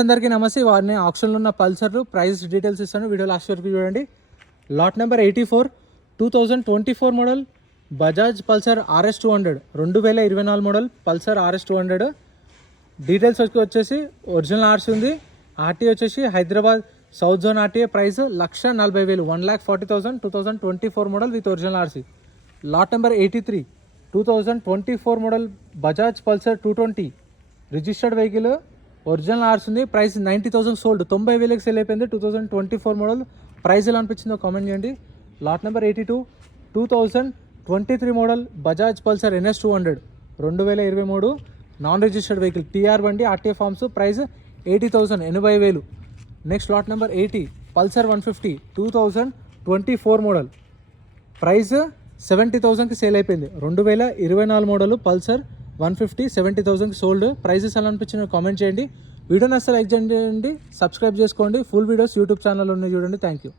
అందరికీ నమస్తే. వారిని ఆప్షన్లో ఉన్న పల్సర్లు ప్రైస్ డీటెయిల్స్ ఇస్తాను, వీడియో లాస్ట్ వరకు చూడండి. Lot number 84 2024 model Bajaj Pulsar RS 200 2024 model Pulsar RS 200. Details వచ్చేసి ఒరిజినల్ ఆర్సీ ఉంది. ఆర్టీఏ వచ్చేసి Hyderabad south zone RTA. Price 1,40,000 1,40,000 2024 model with original RC. Lot number 83 2024 model Bajaj Pulsar 220 registered vehicle, original RC ఉంది. Price 90,000 sold, 90,000 sale అయిపోయింది. 2024 model. Price ఎలా అనిపించిందో comment చేయండి. Lot number 82 2023 model Bajaj Pulsar NS 200 2023 non registered vehicle, TR బండి, RTA forms. Price 80,000 80,000. Next lot number 80 Pulsar 150 2024 model. Price 70,000కి sale అయిపోయింది. 2024 model Pulsar 150 70,000కి sold. Prices ఎలా అనిపించిన కామెంట్ చేయండి. వీడియో నచ్చితే లైక్ చేయండి, సబ్స్క్రైబ్ చేసుకోండి. ఫుల్ వీడియోస్ యూట్యూబ్ ఛానల్ ఉన్నాయి చూడండి. Thank you.